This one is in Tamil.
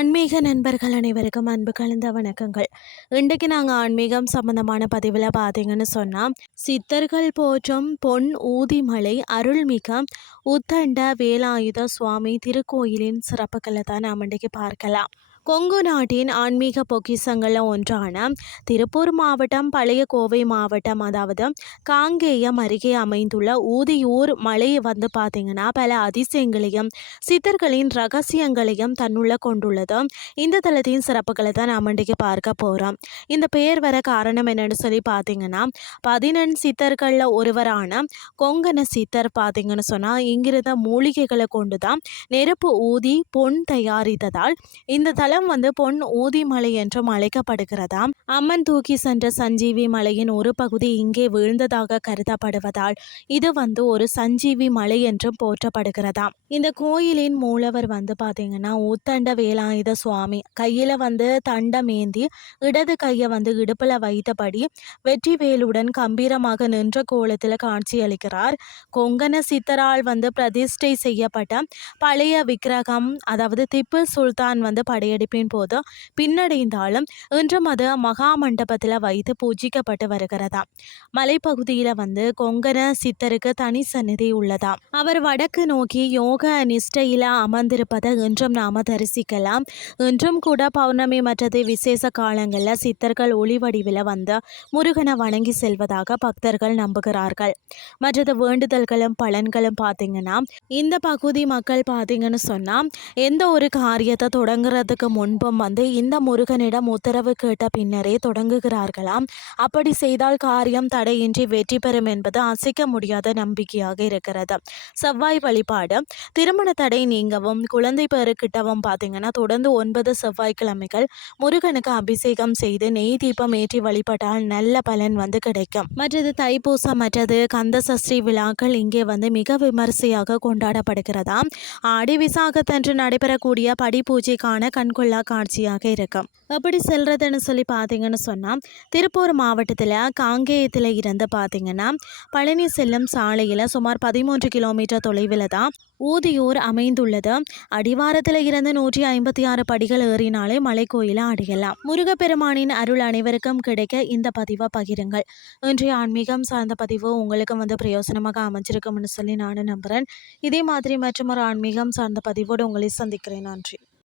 ஆன்மீக நண்பர்கள் அனைவருக்கும் அன்பு கலந்த வணக்கங்கள். இன்றைக்கு நாங்கள் ஆன்மீகம் சம்பந்தமான பதிவில் பார்த்தீங்கன்னு சொன்னால், சித்தர்கள் போற்றும் பொன் ஊதிமலை அருள்மிக உத்தண்ட வேலாயுத சுவாமி திருக்கோயிலின் சிறப்புகளை தான் நாம் இன்றைக்கு பார்க்கலாம். கொங்கு நாட்டின் ஆன்மீக பொக்கிஷங்களில் ஒன்றான திருப்பூர் மாவட்டம் பழைய கோவை மாவட்டம், அதாவது காங்கேயம் அருகே அமைந்துள்ள ஊதியூர் மலை பார்த்தீங்கன்னா பல அதிசயங்களையும் சித்தர்களின் ரகசியங்களையும் தன்னுள்ள கொண்டுள்ளது. இந்த தலத்தின் சிறப்புகளை தான் நாம் இன்றைக்கு பார்க்க போகிறோம். இந்த பெயர் வர காரணம் என்னன்னு சொல்லி பார்த்தீங்கன்னா, 11 சித்தர்களில் ஒருவரான கொங்கண சித்தர் பார்த்தீங்கன்னு சொன்னால் இங்கிருந்த மூலிகைகளை கொண்டு தான் நெருப்பு ஊதி பொன் தயாரித்ததால் இந்த தலம் பொன் ஊதி மலை என்றும் அழைக்கப்படுகிறதாம். அம்மன் தூக்கி சென்ற சஞ்சீவி மலையின் ஒரு பகுதி இங்கே வீழ்ந்ததாக கருதப்படுவதால் இது ஒரு சஞ்சீவி மலை என்றும் போற்றப்படுகிறதாம். இந்த கோயிலின் மூலவர் பார்த்தீங்கன்னா உத்தண்ட வேலாயுத சுவாமி. கையில தண்டம் ஏந்தி இடது கையை இடுப்புல வைத்தபடி வெற்றி வேலுடன் கம்பீரமாக நின்ற கோலத்தில் காட்சியளிக்கிறார். கொங்கண சித்தரால் பிரதிஷ்டை செய்யப்பட்ட பழைய விக்கிரகம், அதாவது திப்பு சுல்தான் படையெடுப்பின் போது பின்னடைந்தாலும் இன்றும் அது மகா மண்டபத்தில் வைத்து பூஜிக்கப்பட்டு வருகிறதா. மலைப்பகுதியில் கொங்கண சித்தருக்கு தனி சந்நிதி உள்ளதா. அவர் வடக்கு நோக்கி யோக நிஷ்டையில அமர்ந்திருப்பதை இன்றும் நாம தரிசிக்கலாம். இன்றும் கூட பௌர்ணமி மற்றது விசேஷ காலங்களில் சித்தர்கள் ஒளி வடிவில் முருகனை வணங்கி செல்வதாக பக்தர்கள் நம்புகிறார்கள். மற்றது வேண்டுதல்களும் பலன்களும் பார்த்தீங்கன்னா, இந்த பகுதி மக்கள் பார்த்தீங்கன்னு சொன்னால் எந்த ஒரு காரியத்தை தொடங்குறதுக்கு முன்பும் இந்த முருகனிடம் உத்தரவு கேட்ட பின்னரே தொடங்குகிறார்களாம். அப்படி செய்தால் காரியம் தடையின்றி வெற்றி பெறும் என்பது அசைக்க முடியாத நம்பிக்கையாக இருக்கிறது. செவ்வாய் வழிபாடு திருமண தடை நீங்கவும் குழந்தை பெருக்கிட்டவும் பார்த்தீங்கன்னா தொடர்ந்து 9 செவ்வாய்க்கிழமைகள் முருகனுக்கு அபிஷேகம் செய்து நெய் தீபம் ஏற்றி வழிபட்டால் நல்ல பலன் கிடைக்கும். மற்றது தைப்பூசம் மற்றது கந்த சஷ்டி விழாக்கள் இங்கே மிக விமரிசையாக கொண்டாடப்படுகிறதாம். ஆடி விசாகத்தன்று நடைபெறக்கூடிய படி பூஜைக்கான கண்கொள்ளா காட்சியாக இருக்கும். எப்படி செல்றதுன்னு சொல்லி பார்த்தீங்கன்னு சொன்னால், திருப்பூர் மாவட்டத்தில் காங்கேயத்தில் இருந்து பார்த்தீங்கன்னா பழனி செல்லும் சாலையில் சுமார் 13 கிலோமீட்டர் தொலைவில் தான் ஊதியூர் அமைந்துள்ளது. அடிவாரத்தில் இருந்து 156 படிகள் ஏறினாலே மலைக்கோயிலை அடையலாம். முருகப்பெருமானின் அருள் அனைவருக்கும் கிடைக்க இந்த பதிவை பகிருங்கள். இன்றைய ஆன்மீகம் சார்ந்த பதிவு உங்களுக்கும் பிரயோசனமாக அமைஞ்சிருக்கும்னு சொல்லி நானும் நம்புகிறேன். இதே மாதிரி மற்றும் ஒரு ஆன்மீகம் சார்ந்த பதிவோடு உங்களை சந்திக்கிறேன். நன்றி.